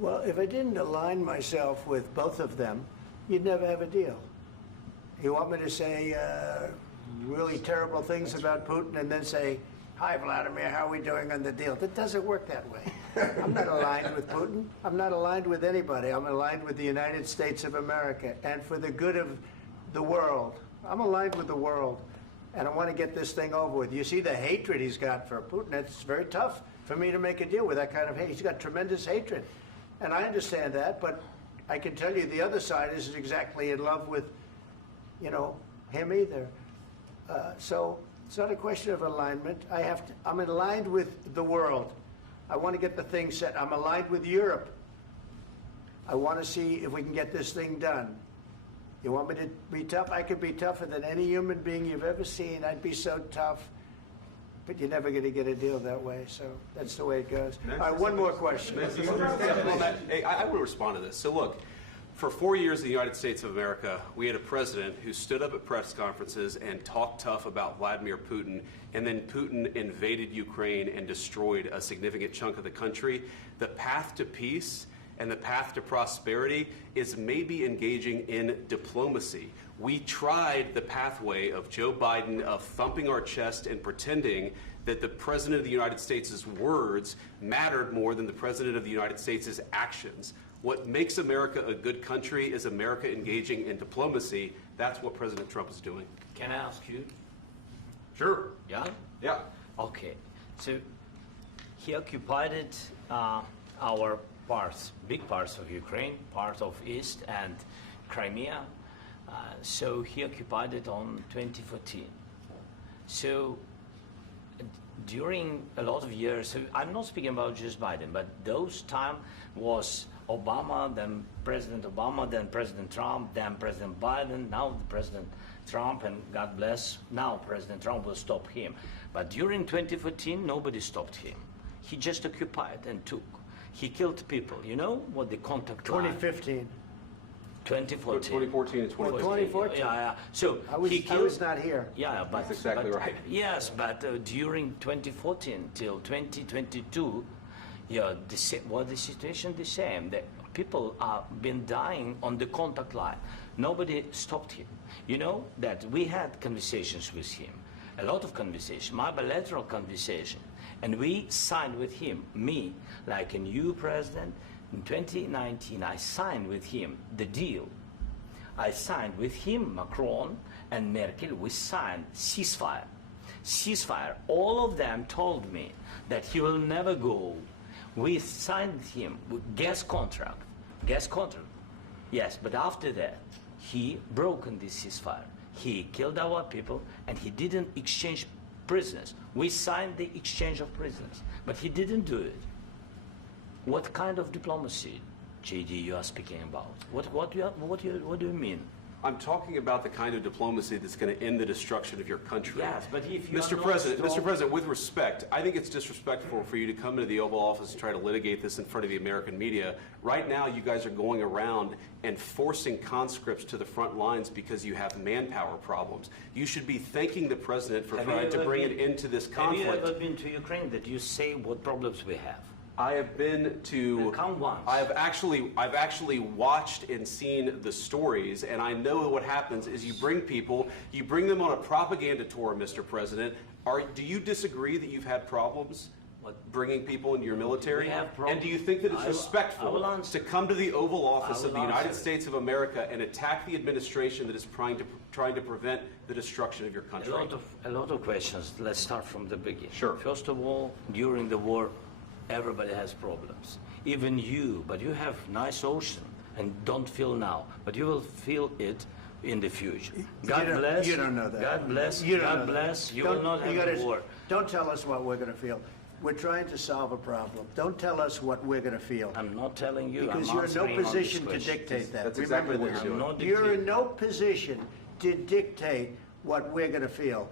Well, if I didn't align myself with both of them, you'd never have a deal. You want me to say really terrible things about Putin and then say, "Hi, Vladimir, how are we doing on the deal?" That doesn't work that way. I'm not aligned with Putin. I'm not aligned with anybody. I'm aligned with the United States of America and for the good of the world. I'm aligned with the world, and I want to get this thing over with. You see the hatred he's got for Putin. It's very tough for me to make a deal with that kind of hate. He's got tremendous hatred, and I understand that, but I can tell you the other side isn't exactly in love with, you know, him either. So it's not a question of alignment. I'm aligned with the world. I want to get the thing set. I'm aligned with Europe. I want to see if we can get this thing done. You want me to be tough? I could be tougher than any human being you've ever seen. I'd be so tough. But you're never going to get a deal that way. So that's the way it goes. All right, one more question. I will respond to this. So look, for 4 years in the United States of America, we had a president who stood up at press conferences and talked tough about Vladimir Putin, and then Putin invaded Ukraine and destroyed a significant chunk of the country. The path to peace and the path to prosperity is maybe engaging in diplomacy. We tried the pathway of Joe Biden of thumping our chest and pretending that the President of the United States' words mattered more than the President of the United States' actions. What makes America a good country is America engaging in diplomacy. That's what President Trump is doing. Can I ask you? Sure. Yeah? Yeah. Okay. So he occupied our parts, big parts of Ukraine, part of East and Crimea. So he occupied it on 2014. So during a lot of years, so I'm not speaking about just Biden, but those time was Obama, then President Obama, then President Trump, then President Biden, now President Trump, and God bless, now President Trump will stop him. But during 2014, nobody stopped him. He just occupied and took. He killed people. You know what the contact 2015. 2014. 2014 and 2014. 2014. Yeah. So I was not here. Yeah, but that's exactly right. Yes, but during 2014 till 2022, yeah, the situation the same. The people are been dying on the contact line. Nobody stopped him. You know that we had conversations with him, a lot of conversation, my bilateral conversation, and we signed with him, me, like a new president. In 2019, I signed with him the deal. I signed with him, Macron and Merkel, we signed ceasefire. Ceasefire. All of them told me that he will never go. We signed with him with gas contract. Gas contract. Yes, but after that, he broken this ceasefire. He killed our people and he didn't exchange prisoners. We signed the exchange of prisoners, but he didn't do it. What kind of diplomacy, JD, you are speaking about? What do you mean? I'm talking about the kind of diplomacy that's going to end the destruction of your country. Yes, but if you Mr. President, with respect, I think it's disrespectful for you to come into the Oval Office and try to litigate this in front of the American media. Right now, you guys are going around and forcing conscripts to the front lines because you have manpower problems. You should be thanking the President for trying to bring an end to this conflict. Have you ever been to Ukraine that you say what problems we have? I have been to. Count once. I've actually watched and seen the stories, and I know what happens is you bring them on a propaganda tour, Mr. President. Do you disagree that you've had problems bringing people into your military? We have problems. And do you think that it's respectful to come to the Oval Office of the United States of America and attack the administration that is trying to prevent the destruction of your country? A lot of questions. Let's start from the beginning. Sure. First of all, during the war, everybody has problems, even you, but you have nice ocean and don't feel now, but you will feel it in the future. God bless. You don't know that. God bless. You God bless. You will not have a war. Don't tell us what we're going to feel. We're trying to solve a problem. Don't tell us what we're going to feel. I'm not telling you. Because you're in no position to dictate that. That's exactly what you're doing. You're in no position to dictate what we're going to feel.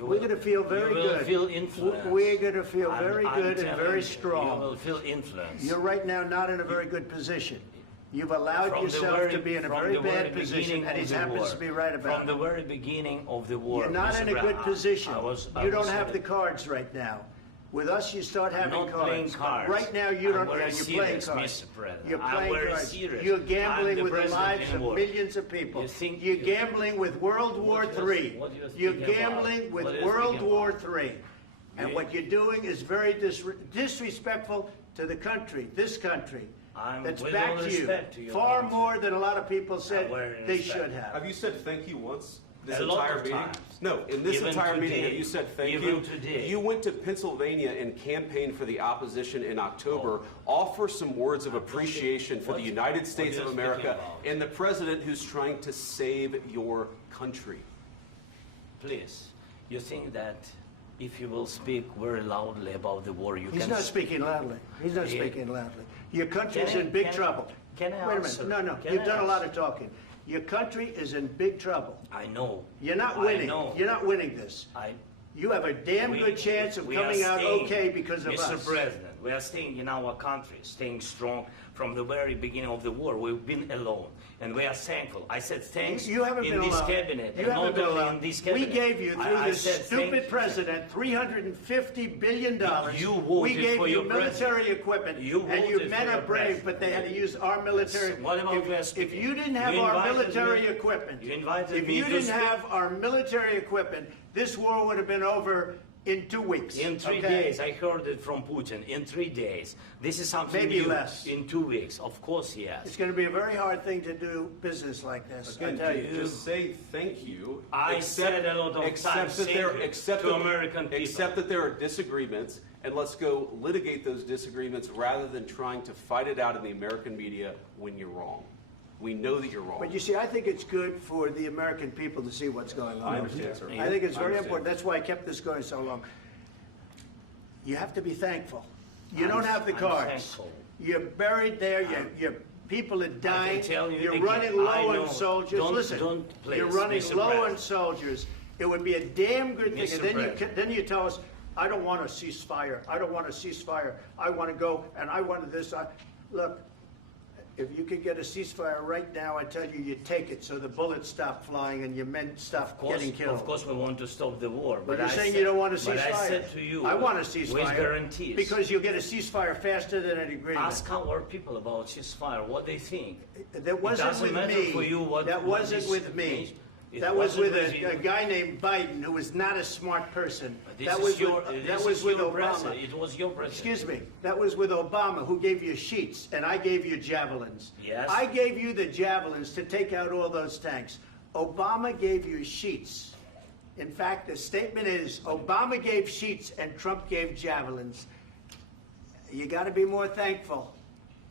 We're going to feel very good. You will feel influence. We're going to feel very good and very strong. You will feel influence. You're right now not in a very good position. You've allowed yourself to be in a very bad position, and he happens to be right about it. From the very beginning of the war. You're not in a good position. You don't have the cards right now. With us, you start having not cards. playing cards. Right now, you don't. I'm very You're playing serious, cards. Mr. President. You're I'm playing very cards. serious. You're I'm gambling the with the president lives in of war. millions of people. You think You're you- gambling with World War What do you- III. what do you You're think about? gambling with What do you World think War about? III. And You- what you're doing is very disrespectful to the country, this country. That's with all back to you. respect to your Far country. more than a lot of people said very they respect. should have. Have you said thank you once? This A lot entire of meeting? times. No, in this Even entire meeting, today. have you said thank Even you? today. You went to Pennsylvania and campaigned for the opposition in October. Offer some words of appreciation for What- the United what States are of you America speaking about? and the president who's trying to save your country. Please, you think that if you will speak very loudly about the war, you He's can... not speaking loudly. He's not Yeah. speaking loudly. Your country's Can I- in big can I- trouble. can I Wait a answer? minute. No. Can You've I done a lot answer? of talking. Your country is in big trouble. I know. You're not I winning. know. You're not winning this. You have a damn We- good chance of we coming are out staying, okay because of Mr. us. President, we are staying in our country, staying strong from the very beginning of the war. We've been alone, and we are thankful. I said thanks You haven't in been this alone. cabinet, You and haven't not been only alone. in this We cabinet. gave you, through I this said stupid thank- president, $350 billion. You voted we gave for you your military equipment, You and you voted men for are your brave, president. but they had to use our military. What about if Zelenskyy? you didn't have You our invited military me- equipment, you invited if me you to didn't speak- have our military equipment, this war would have been over in 2 weeks. In 3 okay? days, I heard it from Putin. In 3 days, this is something Maybe new. less. In 2 weeks, of course, yes. It's going to be a very hard thing to do business like this. I Again, tell you. just say thank you. I said a lot of accept times that thank there, you accept to that- American people. Accept that there are disagreements, and let's go litigate those disagreements rather than trying to fight it out in the American media when you're wrong. We know that you're wrong. But you see, I think it's good for the American people to see what's going on. I understand, sir. I think it's I very understand. important. That's why I kept this going so long. You have to be thankful. You don't have the I'm cards. thankful. You're buried there. Your people are dying. tell you You're again, running I low know. on soldiers. Don't- Listen, don't, please, you're running Mr. low on President. soldiers. It would be a damn good thing. Mr. And then President. then you tell us, I don't want a ceasefire. I don't want a ceasefire. I want to go and I want this. Look, if you could get a ceasefire right now, I tell you, you take it so the bullets stop flying and your men stop getting killed. Of course, we want to stop the war. But you're I saying said- you don't want a ceasefire. But I said to you, I want a with ceasefire. guarantees. Because you'll get a ceasefire faster than an agreement. Ask our people about ceasefire, what they think. That wasn't doesn't with matter me. for you what- That what wasn't is- with me. It That was wasn't with with you. a guy named Biden, who was not a smart person. This That is was your, with, this that was is with your Obama. president. It was your president. Excuse me. That was with Obama, who gave you sheets, and I gave you javelins. Yes. I gave you the javelins to take out all those tanks. Obama gave you sheets. In fact, the statement is Obama gave sheets and Trump gave javelins. You got to be more thankful,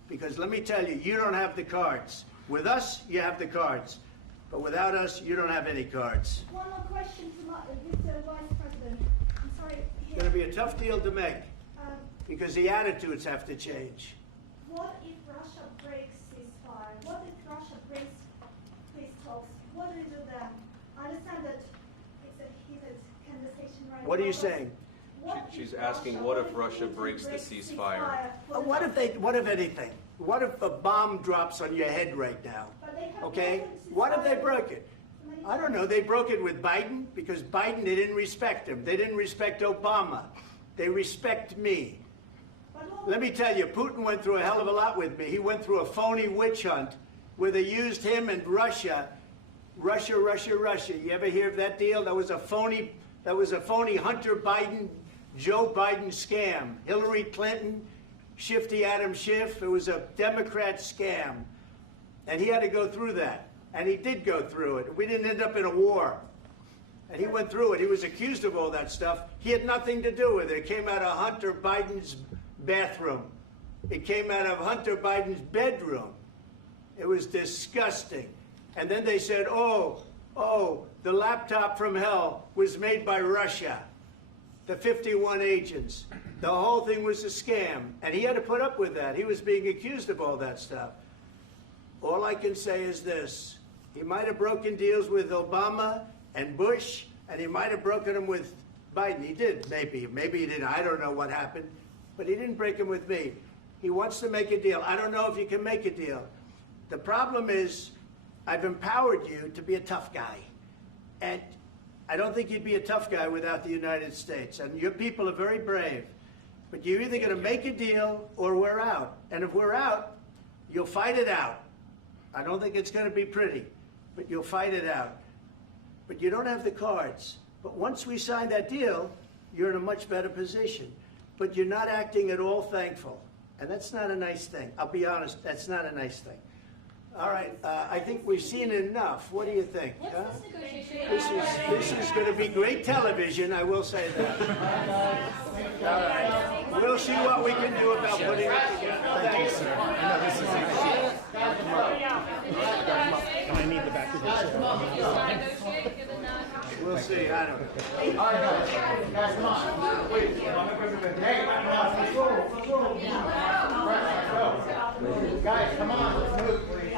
because let me tell you, you don't have the cards. With us, you have the cards. But without us, you don't have any cards. One more question to Mr. Vice President. I'm sorry. It's going to be a tough deal to make, Um, because the attitudes have to change. what if Russia breaks ceasefire? What if Russia breaks peace talks? What do you do then? I understand that it's a heated conversation right now. What are you but saying? what She's if asking, Russia- what if Russia Putin breaks the ceasefire? What if anything? What if a bomb drops on your head right now? But they have Okay? broken What if they ceasefire broke it? many I don't times. know. They broke it with Biden, because Biden, they didn't respect him. They didn't respect Obama. They respect me. But what- Let me tell you, Putin went through a hell of a lot with me. He went through a phony witch hunt where they used him and Russia. Russia. You ever hear of that deal? That was a phony Hunter Biden, Joe Biden scam. Hillary Clinton, Shifty Adam Schiff. It was a Democrat scam. And he had to go through that. And he did go through it. We didn't end up in a war. And he went through it. He was accused of all that stuff. He had nothing to do with it. It came out of Hunter Biden's bathroom. It came out of Hunter Biden's bedroom. It was disgusting. And then they said, oh, the laptop from hell was made by Russia. The 51 agents. The whole thing was a scam. And he had to put up with that. He was being accused of all that stuff. All I can say is this. He might have broken deals with Obama and Bush, and he might have broken them with Biden. He did, maybe. Maybe he didn't. I don't know what happened. But he didn't break them with me. He wants to make a deal. I don't know if you can make a deal. The problem is, I've empowered you to be a tough guy. And I don't think you'd be a tough guy without the United States. And your people are very brave. But you're either going to make a deal or we're out. And if we're out, you'll fight it out. I don't think it's going to be pretty, but you'll fight it out. But you don't have the cards. But once we sign that deal, you're in a much better position. But you're not acting at all thankful. And that's not a nice thing. I'll be honest, that's not a nice thing. All right, I think we've seen enough. What do you think? Huh? This is going to be great television, I will say that. All right. We'll see what we can do about putting it together. Thank you, sir. And I need the back of the chair. We'll see. I don't know. All right, guys, come on. Wait. Hey, let's go. Guys, come on. Let's move, please.